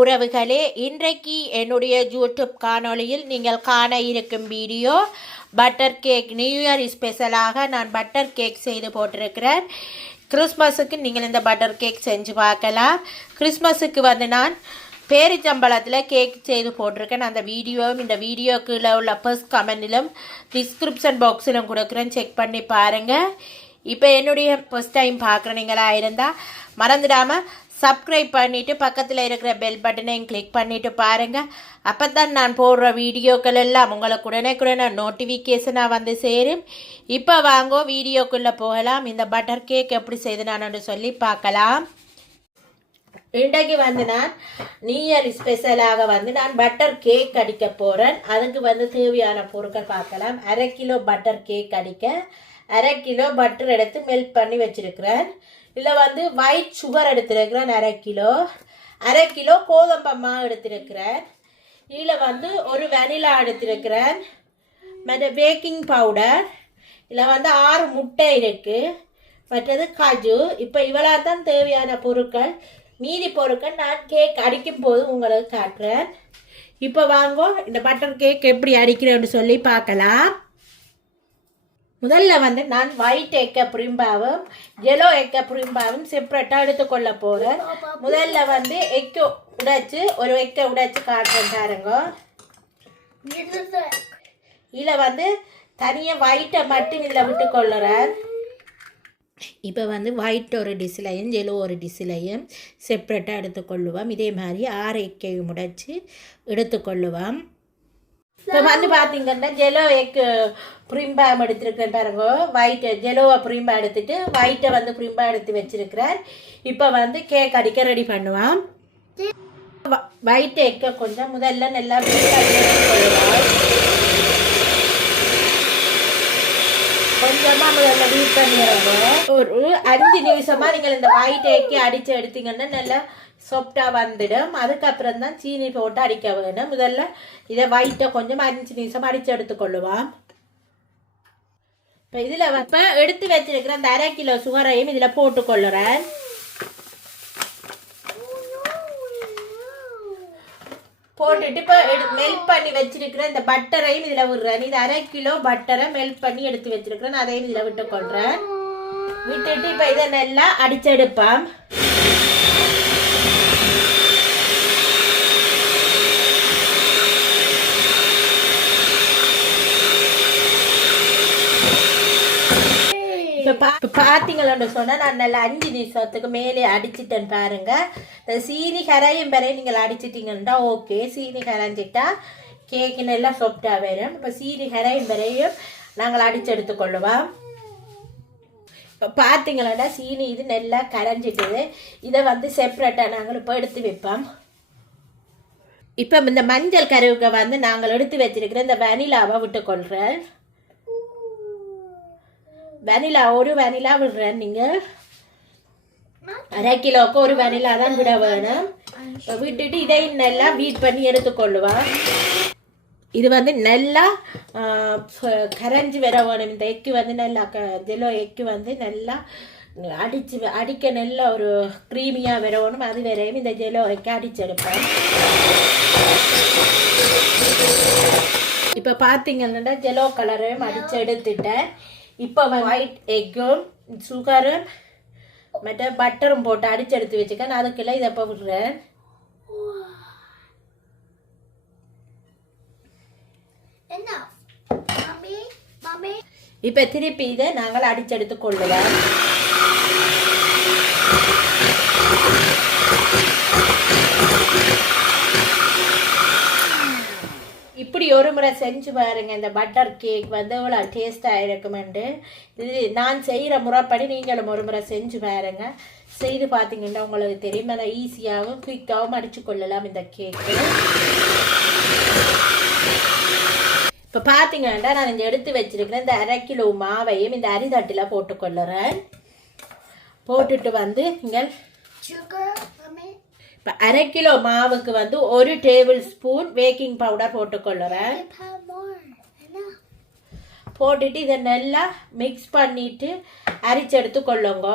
உறவுகளே, இன்றைக்கு என்னுடைய யூடியூப் காணொளியில் நீங்கள் காண இருக்கும் video butter cake. New year ஸ்பெஷலாக நான் பட்டர் கேக் செய்து போட்டிருக்கிறேன். கிறிஸ்மஸுக்கு நீங்கள் இந்த பட்டர் கேக் செஞ்சு பார்க்கலாம். கிறிஸ்மஸுக்கு நான் பேரிச்சம்பளத்தில் கேக் செய்து போட்டிருக்கேன். அந்த வீடியோவும் இந்த வீடியோக்குள்ள உள்ள ஃபர்ஸ்ட் கமெண்டிலும் டிஸ்கிரிப்ஷன் பாக்ஸிலும் கொடுக்குறேன், செக் பண்ணி பாருங்கள். இப்போ என்னுடைய ஃபர்ஸ்ட் டைம் பார்க்குறீங்களா இருந்தால் மறந்துடாமல் சப்ஸ்கிரைப் பண்ணிவிட்டு பக்கத்தில் இருக்கிற பெல் பட்டனையும் கிளிக் பண்ணிவிட்டு பாருங்கள். அப்போ தான் நான் போடுற வீடியோக்கள் எல்லாம் உங்களுக்கு உடனே நோட்டிஃபிகேஷனாக வந்து சேரும். இப்போ வாங்கோ வீடியோக்குள்ளே போகலாம். இந்த பட்டர் கேக் எப்படி செய்து நான் சொல்லி பார்க்கலாம். இன்றைக்கு நான் நியூ இயர் ஸ்பெஷலாக நான் பட்டர் கேக் அடிக்க போகிறேன். அதுக்கு தேவையான பொருட்கள் பார்க்கலாம். 1/2 கிலோ பட்டர் கேக் அடிக்க 1/2 கிலோ பட்டர் எடுத்து மெல்ட் பண்ணி வச்சுருக்கிறேன். இதில் ஒயிட் சுகர் எடுத்துருக்கிறேன் 1/2 கிலோ. 1/2 கிலோ கோதம்பம்மா எடுத்துருக்கிறேன். இதில் ஒரு வெனிலா எடுத்துருக்கிறேன். மற்ற பேக்கிங் பவுடர். இதில் 6 முட்டை இருக்குது. மற்றது காஜு. இப்போ இவ்வளோ தான் தேவையான பொருட்கள். மீதி பொருட்கள் நான் கேக் அடிக்கும் போது உங்களுக்கு காட்டுறேன். இப்போ வாங்கோ இந்த பட்டர் கேக் எப்படி அடிக்கிறேன்னு சொல்லி பார்க்கலாம். முதல்ல நான் ஒயிட் எக்க பிரிம்பாவும் எல்லோ எக்க பிரிம்பாவும் செப்பரேட்டாக எடுத்துக்கொள்ள போகிறேன். முதல்ல எக்கு உடைச்சு ஒரு எக்கை உடைச்சு காட்டுறேன் பாருங்க. இதில் தனியாக ஒயிட்டை மட்டும் இதில் விட்டு கொள்ளுறேன். இப்போ ஒயிட் ஒரு டிஸ்லையும் எல்லோ ஒரு டிஸ்லையும் செப்பரேட்டாக எடுத்துக்கொள்ளுவோம். இதே மாதிரி 6 எக்கையும் உடைச்சி எடுத்துக்கொள்ளுவோம். இப்போ பார்த்தீங்கன்னா ஜெலோ எக்கு புரிம்பாம் எடுத்துருக்கிறேன் பாருங்க. ஒயிட்டு ஜெலோவை புரிம்பா எடுத்துட்டு ஒயிட்டை புரிம்பா எடுத்து வச்சிருக்கிறேன். இப்போ கேக் அடிக்க ரெடி பண்ணுவோம். ஒயிட் எக்கை கொஞ்சம் முதல்ல நல்லா கொஞ்சமாக முதல்ல வீட் பண்ணிடுறோம். ஒரு 5 நிமிஷமாக நீங்கள் இந்த ஒயிட் எக்கை அடித்து எடுத்தீங்கன்னா நல்லா சாஃப்டாக வந்துடும். அதுக்கப்புறம் தான் சீனி போட்டு அடிக்க வேணும். முதல்ல இதை ஒயிட்டை கொஞ்சம் 5 நிமிஷம் அடித்து எடுத்துக்கொள்ளுவோம். இப்போ இதில் இப்போ எடுத்து வச்சிருக்கிற அந்த 1/2 கிலோ சுகரையும் இதில் போட்டுக்கொள்ளுறேன். போட்டுட்டு இப்போ மெல்ட் பண்ணி வச்சிருக்கிற இந்த பட்டரையும் இதில் விடுறேன். இது 1/2 கிலோ பட்டரை மெல்ட் பண்ணி எடுத்து வச்சிருக்கிறேன். அதையும் இதில் விட்டுக்கொள்கிறேன். விட்டுட்டு இப்போ இதை நல்லா அடிச்செடுப்பேன். இப்போ பார்த்தீங்களோன்னு சொன்னால் நான் நல்லா 5 நிமிஷத்துக்கு மேலே அடிச்சிட்டேன் பாருங்க. இந்த சீனி கரையும் வரை நீங்கள் அடிச்சிட்டிங்கன்னா ஓகே. சீனி கரைஞ்சிட்டா கேக்கு நல்லா சாஃப்டாக வரும். இப்போ சீனி கரையும் வரையும் நாங்கள் அடித்து எடுத்துக்கொள்ளுவோம். இப்போ பார்த்தீங்களா சீனி இது நல்லா கரைஞ்சிட்டுது. இதை செப்பரேட்டாக நாங்கள் இப்போ எடுத்து வைப்போம். இப்போ இந்த மஞ்சள் கருவுக்கு நாங்கள் எடுத்து வச்சிருக்கிற இந்த வெனிலாவை விட்டுக்கொள்கிறேன். வெனிலா ஒரு வெனிலா விடுறேன். நீங்கள் 1/2 கிலோவுக்கு ஒரு வெனிலா தான் விட வேணும். விட்டுட்டு இதை நல்லா பீட் பண்ணி எடுத்துக்கொள்ளுவோம். இது நல்லா கரைஞ்சி வர வேணும். இந்த எக்கு நல்லா ஜெலோ எக்கு நல்லா அடிக்க நல்லா ஒரு க்ரீமியாக வர வேணும். அது வரையும் இந்த ஜெலோ எக்கு அடிச்சு எடுப்பேன். இப்போ பார்த்தீங்கன்னா ஜெலோ கலரையும் அடித்து எடுத்துட்டேன். இப்போ ஒயிட் எக்கும் சுகரும் மற்ற பட்டரும் போட்டு அடிச்சு எடுத்து வச்சுக்கேன். அதுக்குள்ள இதை இப்போ விடுறேன். இப்போ திருப்பி இதை நாங்கள் அடிச்செடுத்து கொள்ளுவோம். இப்படி ஒரு முறை செஞ்சு பாருங்க. இந்த பட்டர் கேக் எவ்வளோ டேஸ்டாக இருக்குமெண்டு. இது நான் செய்கிற முறைப்படி நீங்களும் ஒரு முறை செஞ்சு பாருங்க. செய்து பார்த்தீங்கன்னா உங்களுக்கு தெரியும். நல்லா ஈஸியாகவும் குயிக்காகவும் அடிச்சு கொள்ளலாம் இந்த கேக்கு. இப்போ பார்த்தீங்கன்னா நான் இந்த எடுத்து வச்சிருக்கிறேன் இந்த 1/2 கிலோ மாவையும் இந்த அரிதட்டில் போட்டுக்கொள்ளுறேன். போட்டுட்டு நீங்கள் இப்போ 1/2 கிலோ மாவுக்கு 1 டேபிள் ஸ்பூன் பேக்கிங் பவுடர் போட்டுக்கொள்ளுறேன். போட்டுட்டு இதை நல்லா மிக்ஸ் பண்ணிட்டு அரிச்செடுத்து கொள்ளுங்க.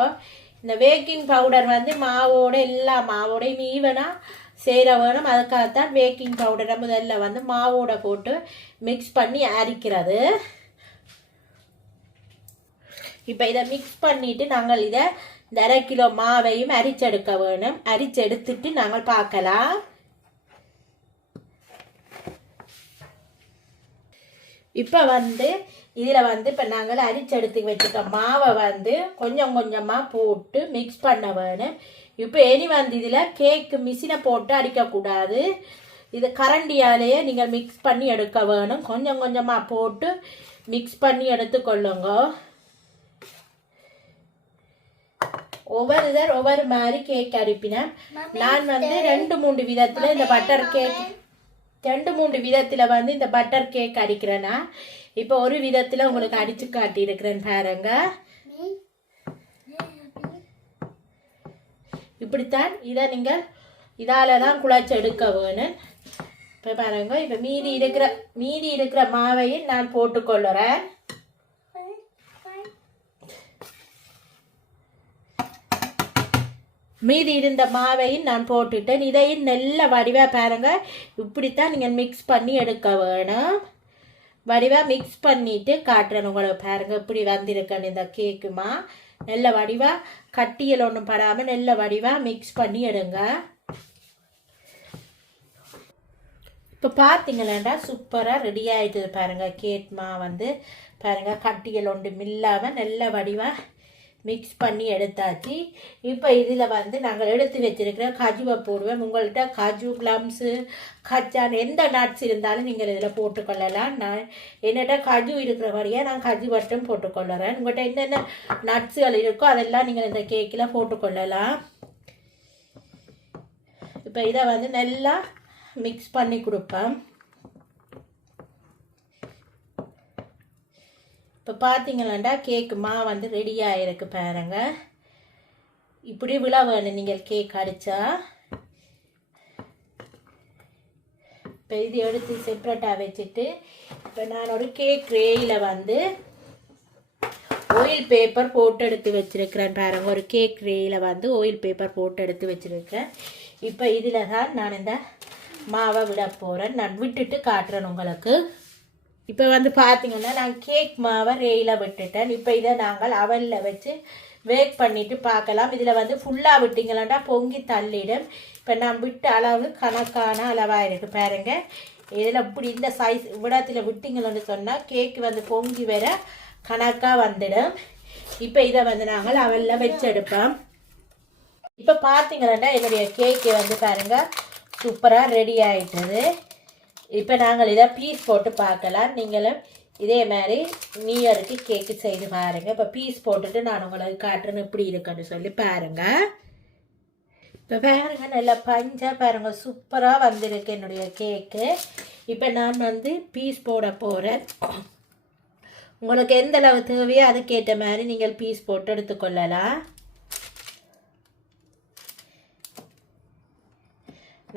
இந்த பேக்கிங் பவுடர் மாவோட எல்லா மாவோடையும் ஈவனாக சேர வேணும். அதுக்காகத்தான் பேக்கிங் பவுடரை முதல்ல வந்து மாவோட போட்டு மிக்ஸ் பண்ணி அரைக்கிறது. இப்போ இதை மிக்ஸ் பண்ணிவிட்டு நாங்கள் இதை 1/2 கிலோ மாவையும் அரிச்செடுக்க வேணும். அரிச்செடுத்துட்டு நாங்கள் பார்க்கலாம். இப்போ வந்து இதில் வந்து இப்போ நாங்கள் அரிச்செடுத்து வச்சுக்க மாவை வந்து கொஞ்சம் கொஞ்சமாக போட்டு மிக்ஸ் பண்ண வேணும். இப்போ இனி வந்து இதில் கேக்கு மிஷினை போட்டு அடிக்கக்கூடாது. இது கரண்டியாலேயே நீங்கள் மிக்ஸ் பண்ணி எடுக்க வேணும். கொஞ்சம் கொஞ்சமாக போட்டு மிக்ஸ் பண்ணி எடுத்துக்கொள்ளுங்க. ஒவ்வொரு மாதிரி கேக் அரிப்பினேன். நான் வந்து 2-3 விதத்தில் இந்த பட்டர் கேக் 2-3 விதத்தில் வந்து இந்த பட்டர் கேக் அடிக்கிறேன்னா, இப்போ ஒரு விதத்தில் உங்களுக்கு அடித்து காட்டியிருக்கிறேன் பாருங்க. இப்படித்தான் இதை நீங்கள் இதால் தான் குழச்சி எடுக்க வேணும். இப்போ பாருங்க, இப்போ மீதி இருக்கிற மாவையும் நான் போட்டுக்கொள்ளுறேன். மீதி இருந்த மாவையும் நான் போட்டுட்டேன். இதையும் நல்ல வடிவாக பாருங்க. இப்படித்தான் நீங்கள் மிக்ஸ் பண்ணி எடுக்க வேணும். வடிவாக மிக்ஸ் பண்ணிட்டு காட்டுறேன் உங்களுக்கு. பாருங்க இப்படி வந்திருக்கேன் இந்த கேக்குமா. நல்ல வடிவாக கட்டியல் ஒன்றும் படாமல் நல்ல வடிவாக மிக்ஸ் பண்ணி எடுங்க. இப்போ பார்த்தீங்களா சூப்பராக ரெடி ஆகிடுது பாருங்க. கேக்மா வந்து பாருங்க கட்டியல் ஒன்றும் இல்லாமல் நல்ல வடிவாக மிக்ஸ் பண்ணி எடுத்தாச்சு. இப்போ இதில் வந்து நாங்கள் எடுத்து வச்சிருக்கிற கஜுவை போடுவேன். உங்கள்கிட்ட கஜு, ப்ளம்ஸு, கச்சான் எந்த நட்ஸ் இருந்தாலும் நீங்கள் இதில் போட்டுக்கொள்ளலாம். நான் என்னட்ட கஜு இருக்கிற வரையாக நான் கஜு மட்டும் போட்டுக்கொள்ளுறேன். உங்கள்கிட்ட என்னென்ன நட்ஸுகள் இருக்கோ அதெல்லாம் நீங்கள் இந்த கேக்கில் போட்டுக்கொள்ளலாம். இப்போ இதை வந்து நல்லா மிக்ஸ் பண்ணி கொடுப்பேன். இப்போ பார்த்தீங்களாண்டா கேக்குமா வந்து ரெடி ஆகிருக்கு பாருங்க. இப்படி விழா வேணும் நீங்கள் கேக் அடித்தா. இப்போ இது எடுத்து செப்ரேட்டாக வச்சுட்டு இப்போ நான் ஒரு கேக் ட்ரேயில் வந்து ஆயில் பேப்பர் போட்டு எடுத்து வச்சுருக்கிறேன் பாருங்க. ஒரு கேக் ட்ரேயில் வந்து ஆயில் பேப்பர் போட்டு எடுத்து வச்சுருக்கேன். இப்போ இதில் தான் நான் இந்த மாவை விட போகிறேன். நான் விட்டுட்டு காட்டுறேன் உங்களுக்கு. இப்போ வந்து பார்த்தீங்கன்னா நான் கேக் மாவை ரேயில் விட்டுட்டேன். இப்போ இதை நாங்கள் அவனில் வச்சு வேக் பண்ணிவிட்டு பார்க்கலாம். இதில் வந்து ஃபுல்லாக விட்டிங்களாண்டா பொங்கி தள்ளிடும். இப்போ நான் விட்ட அளவு கணக்கான அளவாக இருக்குது பாருங்கள். இதில் இப்படி இந்த சைஸ் விடத்தில் விட்டிங்கன்னு சொன்னால் கேக்கு வந்து பொங்கி வர கணக்காக வந்துடும். இப்போ இதை வந்து நாங்கள் அவனில் வச்சு எடுப்போம். இப்போ பார்த்தீங்கன்னா என்னுடைய கேக்கு வந்து பாருங்கள் சூப்பராக ரெடி ஆகிட்டது. இப்போ நாங்கள் இதை பீஸ் போட்டு பார்க்கலாம். நீங்களும் இதே மாதிரி நியூ இயருக்கு கேக்கு செய்து பாருங்கள். இப்போ பீஸ் போட்டுட்டு நான் உங்களுக்கு காட்டுறேன்னு இப்படி இருக்குன்னு சொல்லி பாருங்கள். இப்போ பாருங்க நல்லா பஞ்சாக பாருங்கள் சூப்பராக வந்திருக்கு என்னுடைய கேக்கு. இப்போ நான் வந்து பீஸ் போட போகிறேன். உங்களுக்கு எந்த அளவு தேவையோ அதுக்கேற்ற மாதிரி நீங்கள் பீஸ் போட்டு எடுத்துக்கொள்ளலாம்.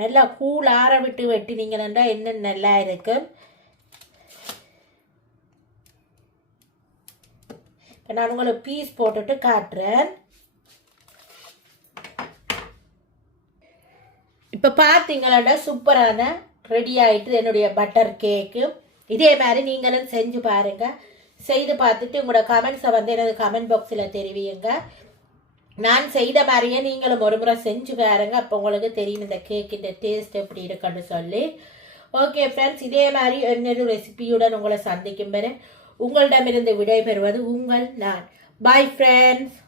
நல்லா கூழ் ஆற விட்டு வெட்டினீங்கன்னா இன்னும் நல்லா இருக்கும். இப்போ நான் உங்களுக்கு பீஸ் போட்டுட்டு காட்டுறேன். இப்போ பார்த்தீங்களா சூப்பரான ரெடி ஆகிட்டு என்னுடைய பட்டர் கேக்கு. இதே மாதிரி நீங்களும் செஞ்சு பாருங்கள். செய்து பார்த்துட்டு உங்களோட கமெண்ட்ஸை வந்து எனது கமெண்ட் பாக்ஸில் தெரிவிங்க. நான் செய்த மாதிரியே நீங்களும் ஒரு முறை செஞ்சு பாருங்க. அப்போ உங்களுக்கு தெரியும் இந்த கேக்கின் டேஸ்ட் எப்படி இருக்குன்னு சொல்லி. ஓகே ஃப்ரெண்ட்ஸ், இதே மாதிரி இன்னொரு ரெசிபியுடன் உங்களை சந்திக்கும் வரை உங்களிடமிருந்து விடைபெறுவது உங்கள் நான். Bye friends.